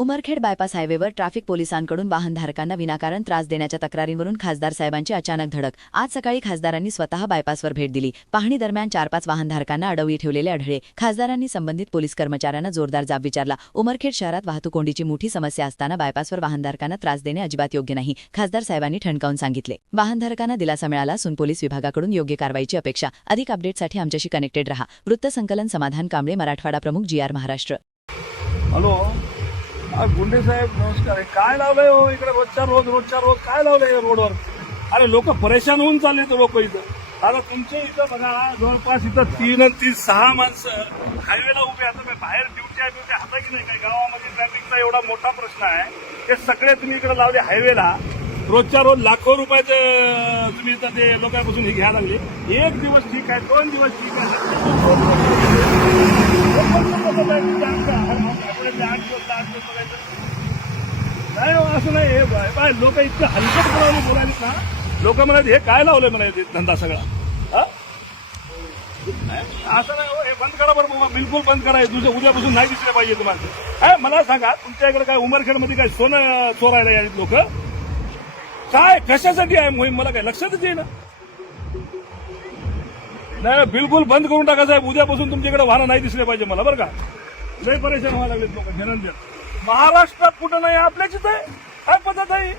Umarkhed bypass हायवेवर traffic पोलिसांकडून वाहनधारकांना विनाकारण त्रास देण्याच्या तक्रारींवरून खासदार साहेबांची अचानक धडक। आज सकाळी खासदारांनी स्वतः बायपासवर भेट दिली। पाहणी दरम्यान 4-5 वाहनधारकांना अडवणी ठेवलेले आढळले। खासदारांनी संबंधित पोलीस कर्मचाऱ्यांना जोरदार जाब विचारला। उमरखेड शहरात वाहतूक कोंडीची मोठी समस्या असताना बायपासवर वाहनधारकांना त्रास देणे अजिबात योग्य नाही, खासदार साहेबांनी ठणकावून सांगितले। वाहनधारकांना दिलासा मिळाला असून पोलीस विभागाकडून योग्य कारवाईची अपेक्षा। अधिक अपडेटसाठी आमच्याशी कनेक्टेड रहा। वृत्तसंकलन समाधान कांबळे, मराठवाडा प्रमुख, GR महाराष्ट्र। हॅलो, गुंडे साहेब नमस्कार. काय लावलंय हो इकडे? रोजच्या रोज काय लावलंय रोडवर? अरे लोक परेशान होऊन चालले तर लोक इथं. आता तुमच्या इथं बघा, जवळपास इथं 3-6 माणसं हायवेला उभे. आता मी बाहेर ड्युटी हाता की नाही, काय गावामध्ये ट्रॅफिकचा एवढा मोठा प्रश्न आहे. हे सगळे तुम्ही इकडे लावले हायवेला. रोजच्या रोज लाखो रुपयाचं तुम्ही इथं ते लोकांपासून हे घ्यायला लागले. एक दिवस ठीक आहे, 2 दिवस ठीक आहे, नाही असं नाही. हे बाय लोक इतकं हलकट बोलायला ना, लोक म्हणाले हे काय लावलंय म्हणायचे धंदा सगळा. असं नाही हो, हे बंद करा बरं, बिलकुल बंद करा. उद्यापासून नाही दिसले पाहिजे तुम्हाला. मला सांगा, तुमच्या इकडे काय उमरखेडमध्ये काय सोनं चोरायला यायचे लोक? काय कशासाठी आहे मोहीम मला काय लक्षातच येईना. नाही बिलकुल बंद करून टाका साहेब. उद्यापासून तुमच्याकडे वाहनं नाही दिसले पाहिजे मला, बरं का. लय परेशान व्हायला लागलेत लोक. महाराष्ट्रात कुठं नाही, आपल्याच इथं आहे. काय पद्धत आहे?